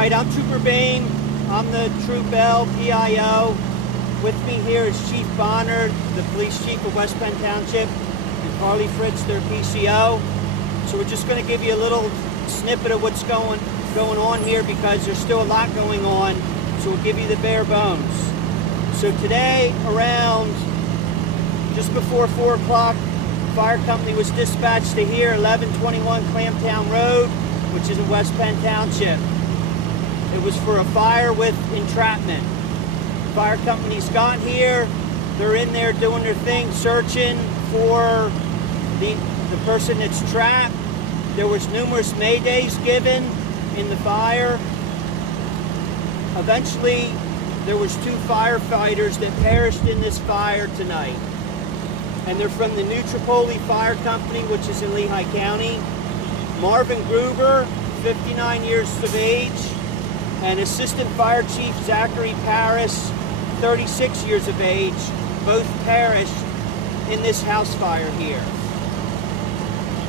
right, I'm Trooper Bain. I'm the Troop L PIO. With me here is Chief Bonner, the police chief of West Penn Township, and Carly Fritz, their PCO. So we're just going to give you a little snippet of what's going on here because there's still a lot going on. So we'll give you the bare bones. So today, around just before 4 o'clock, fire company was dispatched to here, 1121 Clamptown Road, which is in West Penn Township. It was for a fire with entrapment. Fire company's got here. They're in there doing their thing, searching for the person that's trapped. There was numerous maydays given in the fire. Eventually, there was 2 firefighters that perished in this fire tonight. And they're from the New Tripoli Fire Company, which is in Lehigh County. Marvin Gruber, 59 years of age, and Assistant Fire Chief Zachary Paris, 36 years of age, both perished in this house fire here.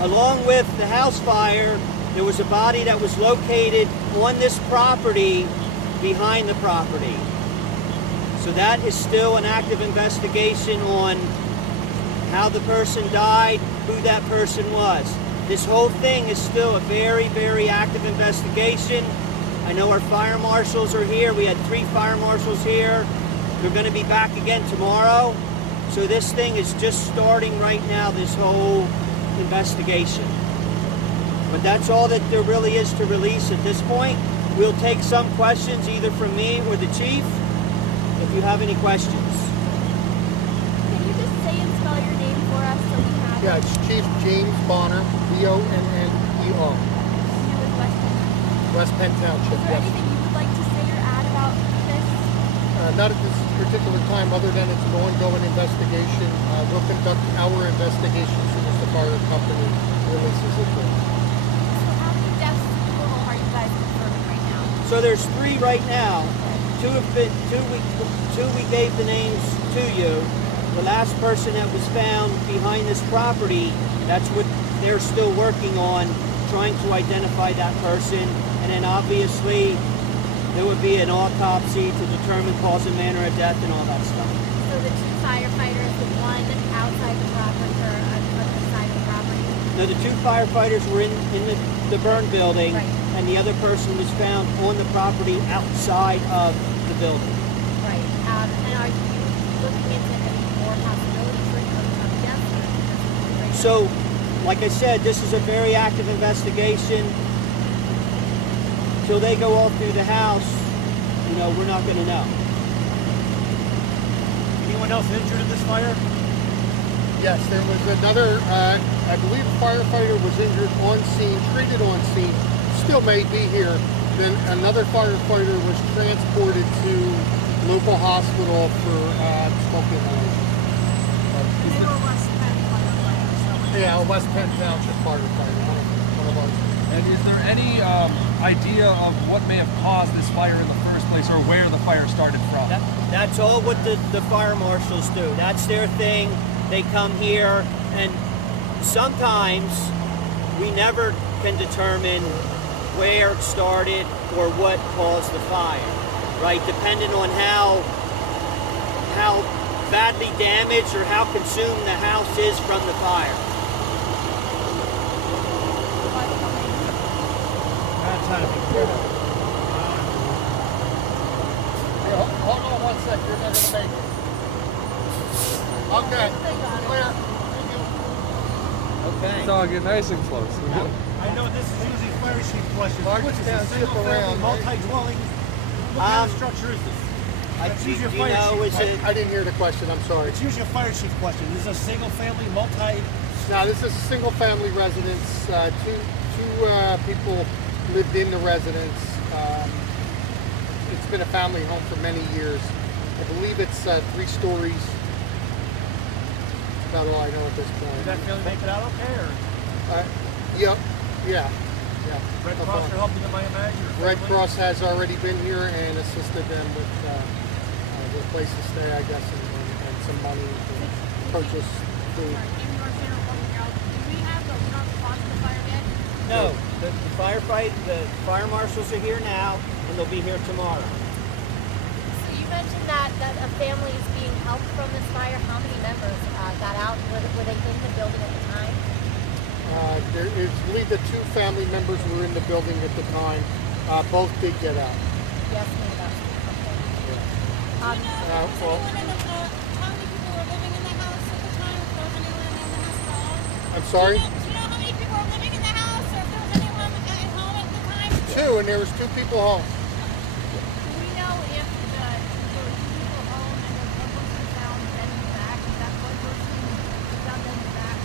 Along with the house fire, there was a body that was located on this property behind the property. So that is still an active investigation on how the person died, who that person was. This whole thing is still a very, very active investigation. I know our fire marshals are here. We had 3 fire marshals here. They're going to be back again tomorrow. So this thing is just starting right now, this whole investigation. But that's all that there really is to release at this point. We'll take some questions either from me or the chief if you have any questions. Can you just say and spell your name for us so we have Yeah, it's Chief James Bonner, B-O-N-N-E-R. West Penn Township, Is there yes. anything you would like to say or add about this? Not at this particular time, other than it's an ongoing investigation. We'll conduct our investigation as soon as the fire company releases it to us. So how many deaths total are you guys confirming right now? So there's 3 right now. 2 we gave the names to you. The last person that was found behind this property, that's what they're still working on, trying to identify that person. And then obviously there would be an autopsy to determine cause and manner of death and all that stuff. So the 2 firefighters, the one outside the property or on the other side of the property? No, the 2 firefighters were in the burn building, Right. and the other person was found on the property outside of the building. Right. And are you looking into any more possibilities for death? So, like I said, this is a very active investigation. Till they go all through the house, we're not going to know. Anyone else injured in this fire? Yes, there was another, I believe a firefighter was injured on scene, treated on scene, still may be here. Then another firefighter was transported to local hospital for smoke inhalation. They were West Penn firefighters. Yeah, a West Penn Township firefighter, one of ours. And is there any idea of what may have caused this fire in the first place or where the fire started from? That's all what the fire marshals do. That's their thing. They come here, and sometimes we never can determine where it started or what caused the fire, right? Depending on how badly damaged or how consumed the house is from the fire. Hold on 1 sec, you're not going to make it. Okay, clear. Thank you. Okay. It's all get nice and close. I know this is usually fire chief questions. Mark, Which is a down, single skip family, around, right? multi-dwelling. What kind of structure is this? It's usually a fire chief. I didn't hear the question, I'm sorry. It's usually a fire chief question. This is a single family, multi. Now, this is a single family residence. Two people lived in the residence. It's been a family home for many years. I believe it's 3 stories. That's about all I know at this point. Did that family make it out okay, or Yeah. Red Cross are helping them, I imagine? Or Red family? Cross has already been here and assisted them with place to stay, I guess, and some money to purchase food. Do we have the cause of the fire yet? No, the fire marshals are here now, and they'll be here tomorrow. So you mentioned that a family is being helped from this fire. How many members got out? Were they in the building at the time? I believe the 2 family members were in the building at the time. Both did get out. Yes, maybe that's okay. Do you know well- how many people were living in the house at the time? If there was anyone in the house at all? I'm sorry? Do you know how many people were living in the house, or if there was anyone at home at the time? 2, and there was 2 people home. Do we know if there were 2 people home and then one person found dead in the back? Is that one person found dead in the back?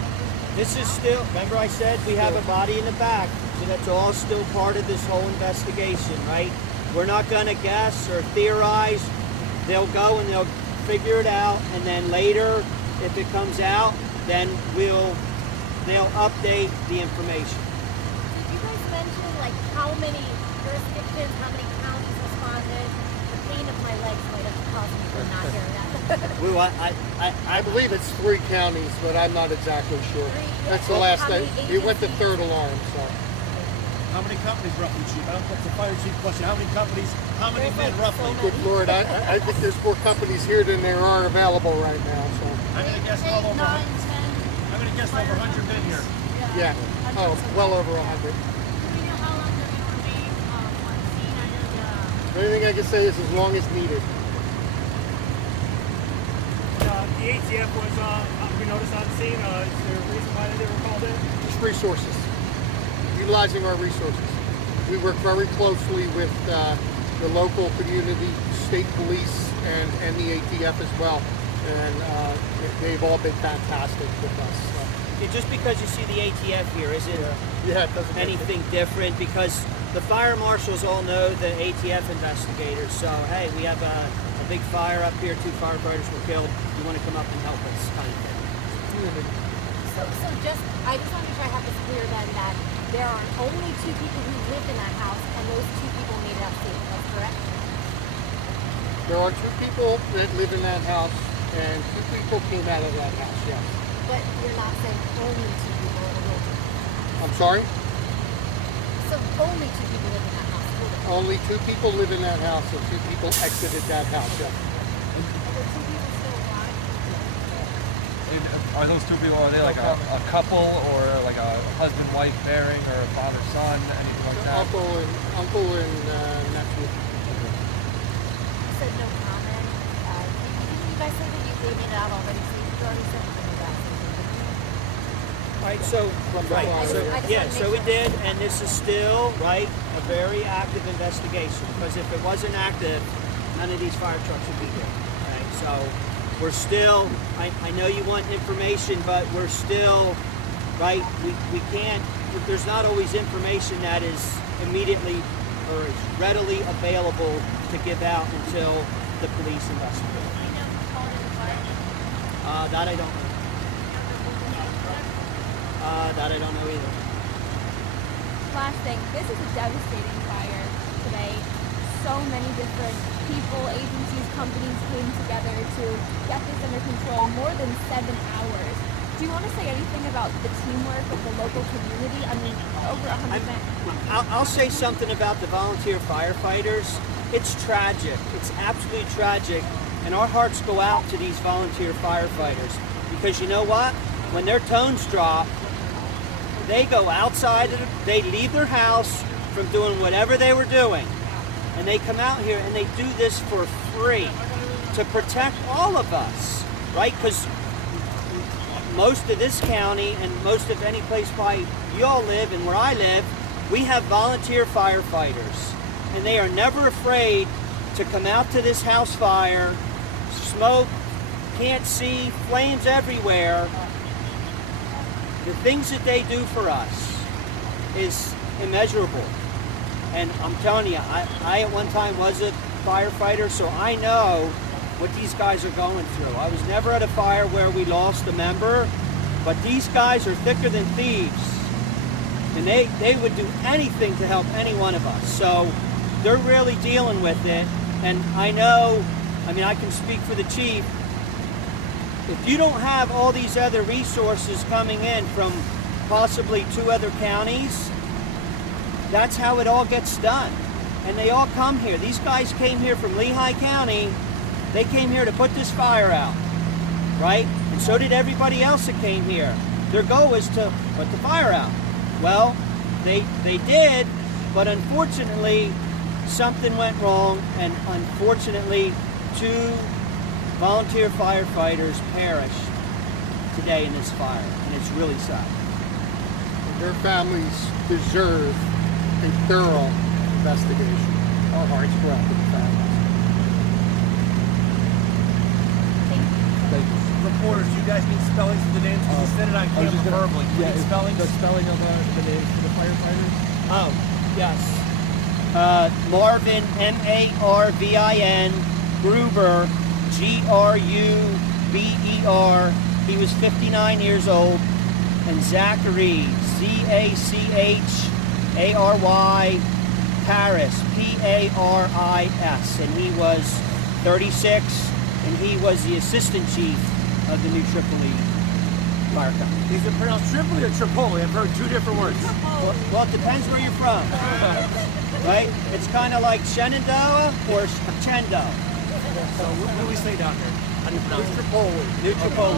This is still, remember I said we have a body in the back, so that's all still part of this whole investigation, right? We're not going to guess or theorize. They'll go and they'll figure it out, and then later, if it comes out, then they'll update the information. Did you guys mention like how many jurisdictions, how many counties responded? The pain of my legs might have caused me to not hear that. Well, I believe it's 3 counties, but I'm not exactly sure. 3, That's the yeah. last How day. many It went to agencies? 3rd alarm, so. How many companies roughly, Chief? I don't know if it's a fire chief question. How many companies, how many There's men like roughly? so Good Lord, I think there's more companies here than there are available right now, so. I'm going to guess well over 100. I'm going to guess over 100 men here. Yeah. Oh, well over 100. Do we know how long they're going to remain on scene? I know The only thing I can say is as long as needed. The ATF was, we noticed on the scene. Is there a reason why they were called in? Just resources. Utilizing our resources. We work very closely with the local community, state police, and the ATF as well. And they've all been fantastic with us. So. just because you see the ATF here isn't Yeah, it doesn't anything different, because the fire marshals all know the ATF investigators. So, hey, we have a big fire up here, 2 firefighters were killed. You want to come up and help us, kind of thing. So I just want to make sure I have this clear then that there are only 2 people who lived in that house, and those 2 people made it out safe. That's correct? There are 2 people that live in that house, and 2 people came out of that house, yes. But you're not saying only 2 people lived in it. I'm sorry? So only 2 people live in that house. Only 2 people live in that house, and 2 people exited that house, yes. Are there 2 people still alive? Are those 2 people, are they like a couple, or like a husband-wife pairing, or a father-son, anything like that? Uncle and nephew. You said no comment. Didn't you guys say that they made it out already? So you already said that. Right, so we did, and this is still, right, a very active investigation, because if it wasn't active, none of these fire trucks would be here, right? So we're still, I know you want information, but we're still, right, we can't, there's not always information that is immediately or is readily available to give out until the police investigate. That I don't know. That I don't know either. Last thing, this is a devastating fire today. So many different people, agencies, companies came together to get this under control, more than 7 hours. Do you want to say anything about the teamwork of the local community? I mean, over 100 men. I'll say something about the volunteer firefighters. It's tragic. It's absolutely tragic. And our hearts go out to these volunteer firefighters. Because you know what? When their tones drop, they go outside, they leave their house from doing whatever they were doing. And they come out here and they do this for free to protect all of us, right? Because most of this county and most of any place by you all live and where I live, we have volunteer firefighters. And they are never afraid to come out to this house fire, smoke, can't see, flames everywhere. The things that they do for us is immeasurable. And I'm telling you, I at one time was a firefighter, so I know what these guys are going through. I was never at a fire where we lost a member, but these guys are thicker than thieves. And they would do anything to help any one of us. So they're really dealing with it. And I know, I mean, I can speak for the chief. If you don't have all these other resources coming in from possibly 2 other counties, That's how it all gets done. And they all come here. These guys came here from Lehigh County. They came here to put this fire out, right? And so did everybody else that came here. Their goal was to put the fire out. Well, they did, but unfortunately, something went wrong, and unfortunately, 2 volunteer firefighters perished today in this fire, and it's really sad. Their families deserve a thorough investigation. Our hearts go out to the families. Thank you. Reporters, you guys need spellings of the names. You said it on camera verbally. You need spellings? The spelling of the names for the firefighters? Oh, yes. Marvin, Marvin, Gruber, Gruber. He was 59 years old. And Zachary, Zachary, Paris, Paris, and he was 36, and he was the assistant chief of the New Tripoli Fire Company. Is it pronounced Tripoli or Tripoli? I've heard 2 different words. Well, it depends where you're from, right? It's kind of like Shenandoah or Chendo. So what do we say down there? How do you pronounce it? Tripoli. New Tripoli.